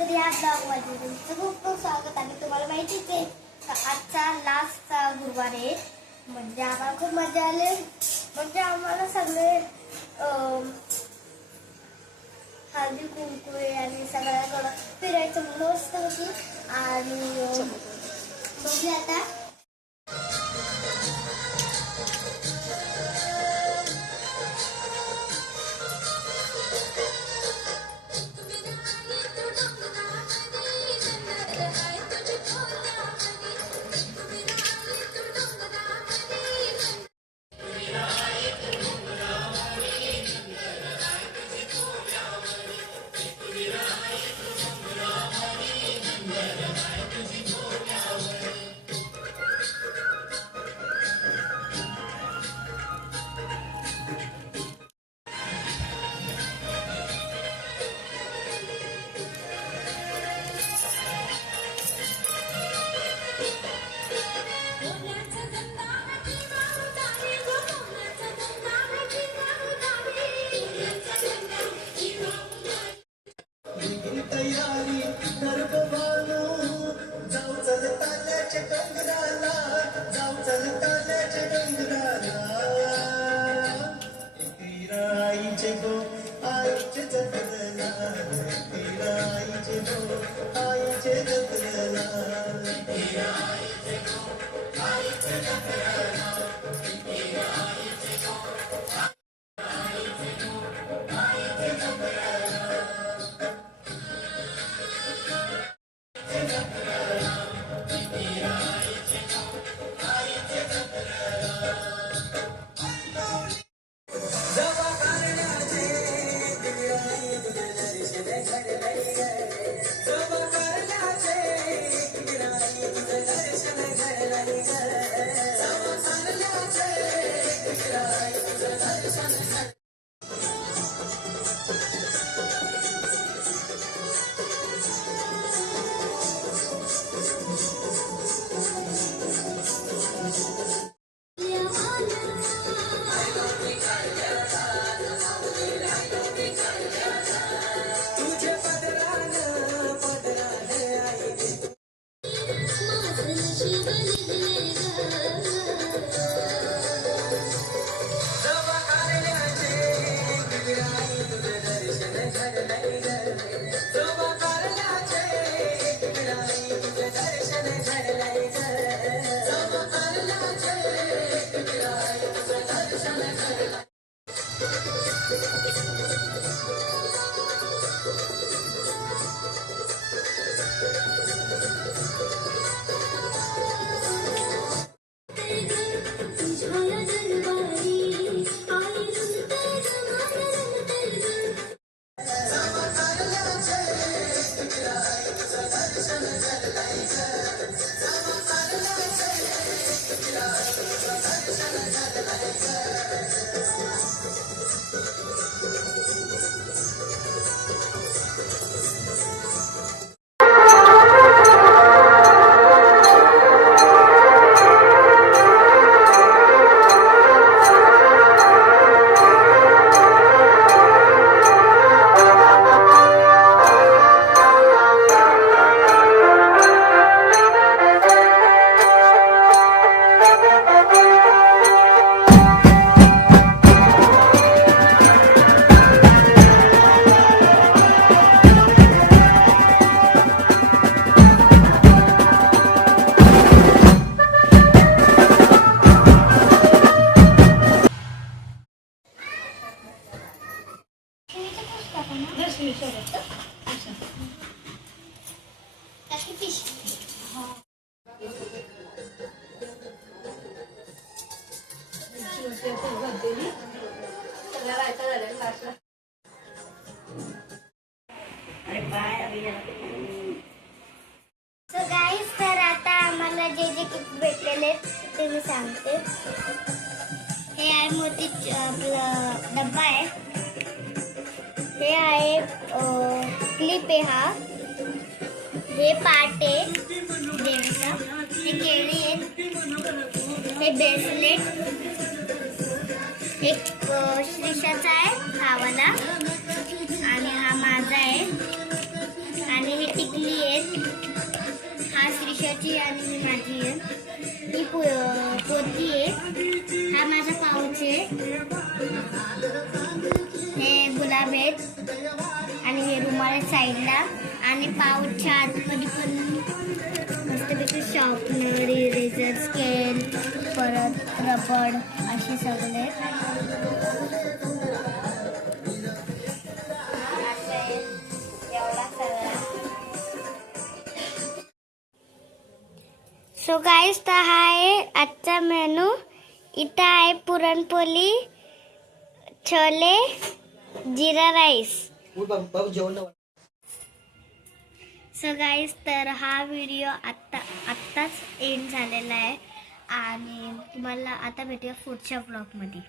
तर या ब्लॉगमध्ये तुमचं खूप खूप स्वागत आहे. तुम्हाला माहितीच आहे का आजचा लास्टचा गुरुवार आहे. म्हणजे आम्हाला खूप मजा आली. म्हणजे आम्हाला सगळे हळदी कुंकू आणि सगळ्याकडं फिरायचं मस्त होती. आणि बघूया आता सो गाईज, तर आता आम्हाला जे जे गिफ्ट भेटलेले ते मी सांगते. हे आहे मोती आपलं डब्बा आहे. हे आहे क्लिप आहे. हा हे पाट आहे देवीचा. हे केळी आहेत. हे ब्रेसलेट एक श्रीषाचा आहे हा वाला आणि हा माझा आहे. आणि ही टिकली आहेत. हा श्रीषाची आणि ही माझी आहे. ही पोती आहे. हा माझा पाऊच आहे. हे गुलाब आहेत आणि हे रुमाल आहेत साईडला. आणि पाऊचच्या आतमध्ये पण मस्तपैकी शॉर्पनर, इरेझर, स्केल, परत रबड असे सगळे सो गाईस, तर हा आहे आजचा मेनू. इथं आहे पुरणपोळी, छोले, जिरा राईस. सो गाईस, तर हा व्हिडिओ आत्ताच एंड झालेला आहे आणि तुम्हाला आता भेटूया पुढच्या ब्लॉगमध्ये.